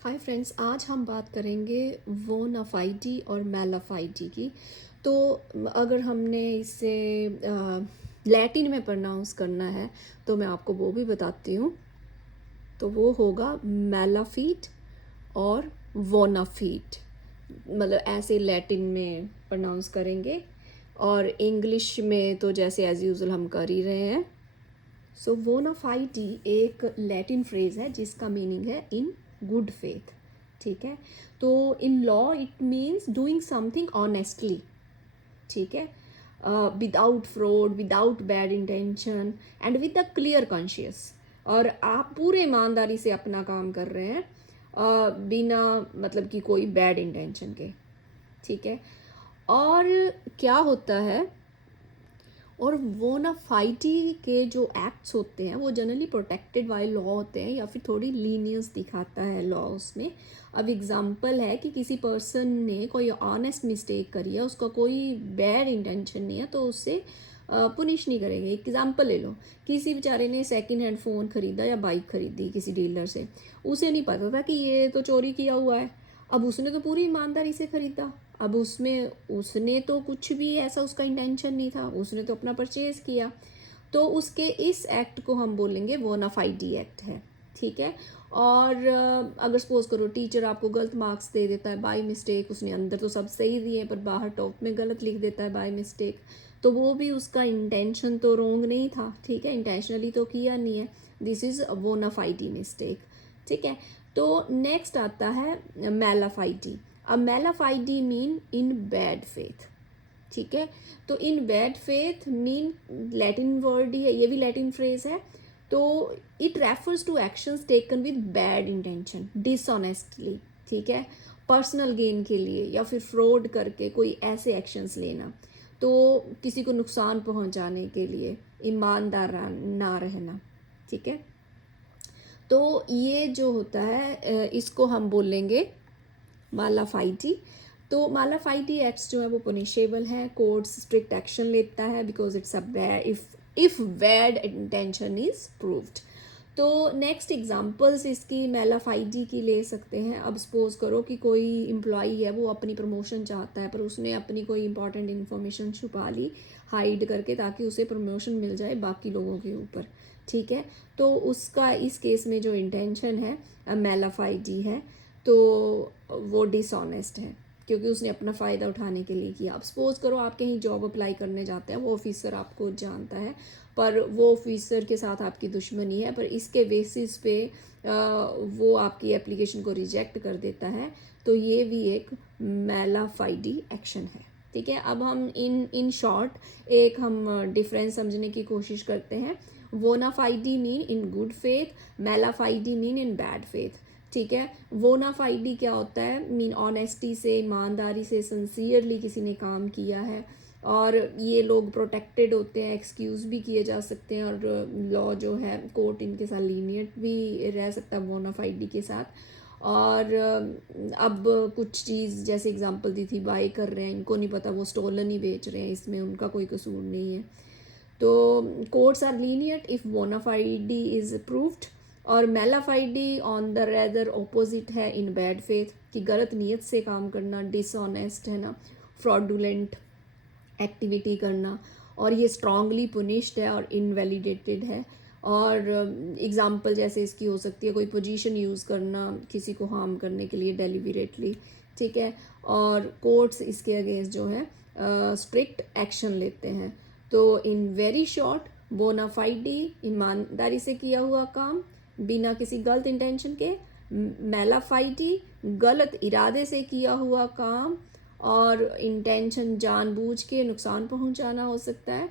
Hi friends, आज हम बात करेंगे वोनाफाइडी और मेलाफाइडी की। तो अगर हमने इसे लैटिन में प्रोनाउंस करना है तो मैं आपको वो भी बताती हूँ। तो वो होगा मेलाफीट और वोनाफीट, मतलब ऐसे लैटिन में प्रोनाउंस करेंगे। और इंग्लिश में तो जैसे एज यूजुअल हम कर ही रहे हैं। सो वोनाफाइडी एक लैटिन फ्रेज है जिसका मीनिंग है इन गुड फेथ। ठीक है, तो in law it means doing something honestly. ठीक है, without fraud, without bad intention and with a clear conscious. और आप पूरे ईमानदारी से अपना काम कर रहे हैं, बिना मतलब कि कोई बैड इंटेंशन के। ठीक है, और क्या होता है, और वोनाफाइडी के जो एक्ट्स होते हैं वो जनरली प्रोटेक्टेड बाय लॉ होते हैं या फिर थोड़ी लीनियंस दिखाता है लॉ उसमें। अब एग्जांपल है कि किसी पर्सन ने कोई ऑनेस्ट मिस्टेक करी है, उसका कोई बैड इंटेंशन नहीं है, तो उससे पुनिश नहीं करेंगे। एग्जांपल ले लो, किसी बेचारे ने सेकंड हैंड फ़ोन ख़रीदा या बाइक ख़रीदी किसी डीलर से, उसे नहीं पता था कि ये तो चोरी किया हुआ है। अब उसने तो पूरी ईमानदारी से ख़रीदा। अब उसमें उसने तो कुछ भी ऐसा उसका इंटेंशन नहीं था, उसने तो अपना परचेज किया। तो उसके इस एक्ट को हम बोलेंगे वोनाफाइडी एक्ट है। ठीक है, और अगर सपोज करो टीचर आपको गलत मार्क्स दे देता है बाय मिस्टेक, उसने अंदर तो सब सही दिए पर बाहर टॉप में गलत लिख देता है बाय मिस्टेक, तो वो भी उसका इंटेंशन तो रॉन्ग नहीं था। ठीक है, इंटेंशनली तो किया नहीं है, दिस इज़ वोनाफाइडी मिस्टेक। ठीक है, तो नेक्स्ट आता है मेलाफाइडी। अब mala fide mean in bad faith. ठीक है, तो in bad faith mean Latin word ही है, ये भी लैटिन फ्रेज है। तो it refers to actions taken with bad intention, dishonestly. ठीक है, पर्सनल गेन के लिए या फिर फ्रॉड करके कोई ऐसे एक्शंस लेना, तो किसी को नुकसान पहुंचाने के लिए, ईमानदार ना रहना। ठीक है, तो ये जो होता है इसको हम बोलेंगे मालाफाइडी। तो मालाफाइडी एक्ट्स जो है वो पुनिशेबल है, कोर्ट्स स्ट्रिक्ट एक्शन लेता है because it's a bad if bad intention is proved. तो नेक्स्ट एग्जांपल्स इसकी मेलाफाइडी की ले सकते हैं। अब सपोज करो कि कोई एम्प्लॉई है, वो अपनी प्रमोशन चाहता है पर उसने अपनी कोई इंपॉर्टेंट इन्फॉर्मेशन छुपा ली हाइड करके, ताकि उसे प्रमोशन मिल जाए बाकी लोगों के ऊपर। ठीक है, तो उसका इस केस में जो इंटेंशन है मेलाफाइडी है, तो वो डिसऑनेस्ट है क्योंकि उसने अपना फ़ायदा उठाने के लिए किया। अब सपोज करो आप कहीं जॉब अप्लाई करने जाते हैं, वो ऑफिसर आपको जानता है पर वो ऑफिसर के साथ आपकी दुश्मनी है, पर इसके बेसिस पे वो आपकी एप्लीकेशन को रिजेक्ट कर देता है, तो ये भी एक मेलाफाइडी एक्शन है। ठीक है, अब हम इन शॉर्ट एक हम डिफरेंस समझने की कोशिश करते हैं। Bona fide mean in good faith, mala fide mean in bad faith. ठीक है, वोनाफाइडी क्या होता है, मीन ऑनेस्टी से, ईमानदारी से, सिंसियरली किसी ने काम किया है, और ये लोग प्रोटेक्टेड होते हैं, एक्सक्यूज़ भी किए जा सकते हैं, और लॉ जो है कोर्ट इनके साथ लीनियंट भी रह सकता है वोनाफाइडी के साथ। और अब कुछ चीज़ जैसे एग्जांपल दी थी, बाय कर रहे हैं, इनको नहीं पता वो स्टोलन ही बेच रहे हैं, इसमें उनका कोई कसूर नहीं है। तो courts are lenient if bona fide is proved, और mala fide on the rather opposite है इन बैड फेथ, कि गलत नीयत से काम करना, डिसऑनेस्ट है ना, फ्रॉडुलेंट एक्टिविटी करना, और ये स्ट्रांगली पुनिश्ड है और इनवैलिडेटेड है। और एग्जांपल जैसे इसकी हो सकती है कोई पोजीशन यूज़ करना किसी को हार्म करने के लिए डेलिबरेटली। ठीक है, और कोर्ट्स इसके अगेंस्ट जो है स्ट्रिक्ट एक्शन लेते हैं। तो इन वेरी शॉर्ट, बोनाफाइडी ईमानदारी से किया हुआ काम बिना किसी गलत इंटेंशन के, मेलाफाइडी गलत इरादे से किया हुआ काम और इंटेंशन जानबूझ के नुकसान पहुंचाना हो सकता है।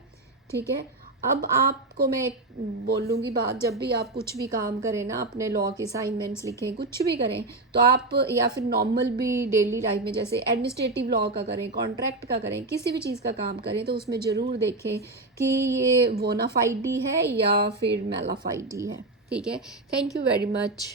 ठीक है, अब आपको मैं एक बोलूँगी बात, जब भी आप कुछ भी काम करें ना, अपने लॉ के असाइनमेंट्स लिखें, कुछ भी करें, तो आप या फिर नॉर्मल भी डेली लाइफ में जैसे एडमिनिस्ट्रेटिव लॉ का करें, कॉन्ट्रैक्ट का करें, किसी भी चीज़ का काम करें, तो उसमें ज़रूर देखें कि ये वोनाफाइडी है या फिर मेलाफाइडी है। ठीक है, थैंक यू वेरी मच।